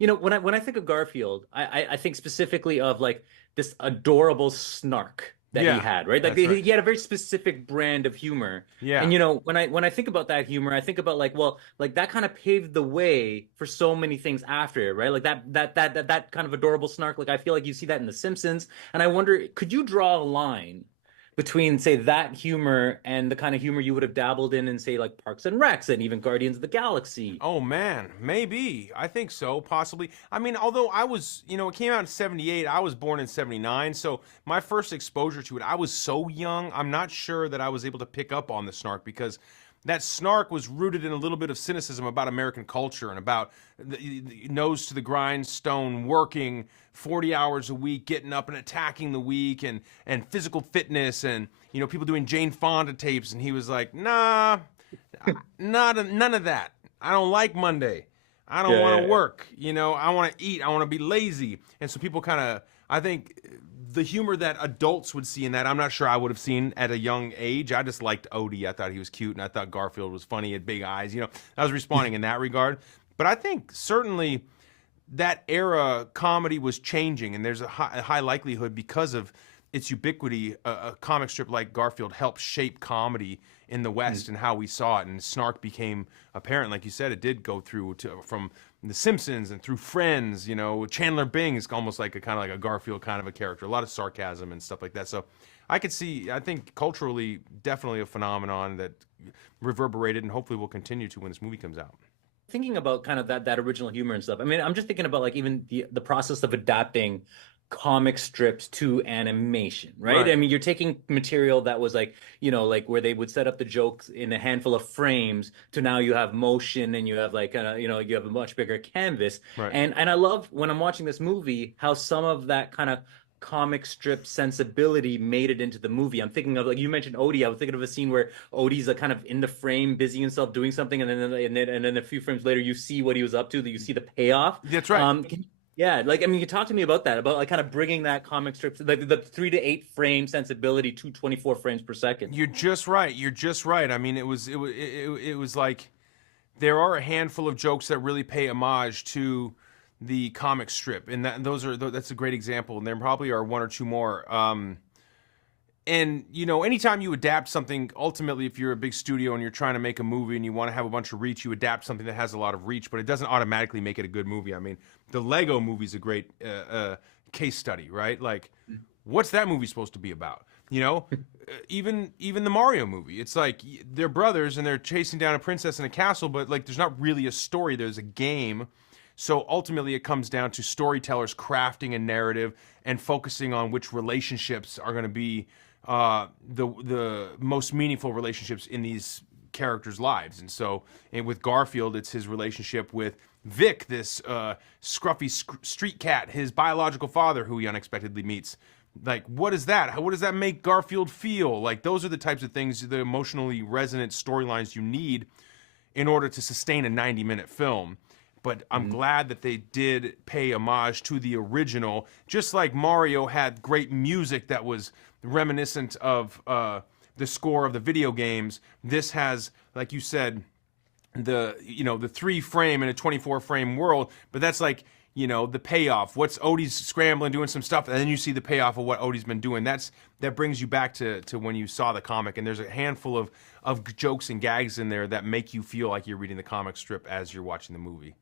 when I think of Garfield, I think specifically of like this adorable snark that he Yeah, had, right? Like that's right. he had a very specific brand of humor. And Yeah. when I think about that humor, I think about like, well, like that kind of paved the way for so many things after it, right? Like that kind of adorable snark. Like I feel like you see that in The Simpsons, and I wonder, could you draw a line between, say, that humor and the kind of humor you would have dabbled in say, like Parks and Recs and even Guardians of the Galaxy? Oh man, maybe. I think so, possibly. I mean, although I was, it came out in 78, I was born in 79, so my first exposure to it, I was so young, I'm not sure that I was able to pick up on the snark because that snark was rooted in a little bit of cynicism about American culture and about the nose to the grindstone, working 40 hours a week, getting up and attacking the weak, and physical fitness, and people doing Jane Fonda tapes, and he was like, nah, none of that. I don't like Monday. I don't Yeah, want yeah, to yeah. work. I want to eat. I want to be lazy. And so people kind of, I think the humor that adults would see in that, I'm not sure I would have seen at a young age. I just liked Odie. I thought he was cute, and I thought Garfield was funny. He had big eyes. I was responding in that regard. But I think certainly that era comedy was changing, and there's a high likelihood because of its ubiquity. A comic strip like Garfield helped shape comedy in the West and how we saw it, and snark became apparent. Like you said, it did go through from The Simpsons and through Friends. Chandler Bing is almost like a kind of like a Garfield kind of a character. A lot of sarcasm and stuff like that. So I could see. I think culturally, definitely a phenomenon that reverberated, and hopefully will continue to when this movie comes out. Thinking about kind of that original humor and stuff. I mean, I'm just thinking about like even the process of adapting comic strips to animation, right? Right. I mean, you're taking material that was like, like where they would set up the jokes in a handful of frames to now you have motion and you have like you have a much bigger canvas. Right. And I love when I'm watching this movie how some of that kind of comic strip sensibility made it into the movie. I'm thinking of, like you mentioned Odie. I was thinking of a scene where Odie's like kind of in the frame, busy himself doing something, and then a few frames later, you see what he was up to. That you see the payoff. That's right. Yeah, like I mean, you talk to me about that, about like kind of bringing that comic strip, like the 3 to 8 frame sensibility to 24 frames per second. You're just right. You're just right. I mean, it was like there are a handful of jokes that really pay homage to the comic strip, and that's a great example. And there probably are one or two more. And anytime you adapt something, ultimately, if you're a big studio and you're trying to make a movie and you want to have a bunch of reach, you adapt something that has a lot of reach, but it doesn't automatically make it a good movie. I mean, the Lego movie's a great case study, right? Like, what's that movie supposed to be about? Even the Mario movie, it's like they're brothers and they're chasing down a princess in a castle, but like there's not really a story. There's a game. So ultimately, it comes down to storytellers crafting a narrative and focusing on which relationships are going to be the most meaningful relationships in these characters' lives. And so, with Garfield, it's his relationship with Vic, this scruffy street cat, his biological father, who he unexpectedly meets. Like, what is that? What does that make Garfield feel? Like, those are the types of things, the emotionally resonant storylines you need in order to sustain a 90-minute film. But I'm glad that they did pay homage to the original, just like Mario had great music that was reminiscent of the score of the video games. This has, like you said, the 3 frame in a 24 frame world, but that's like the payoff. What's Odie's scrambling, doing some stuff, and then you see the payoff of what Odie's been doing. That brings you back to when you saw the comic, and there's a handful of jokes and gags in there that make you feel like you're reading the comic strip as you're watching the movie.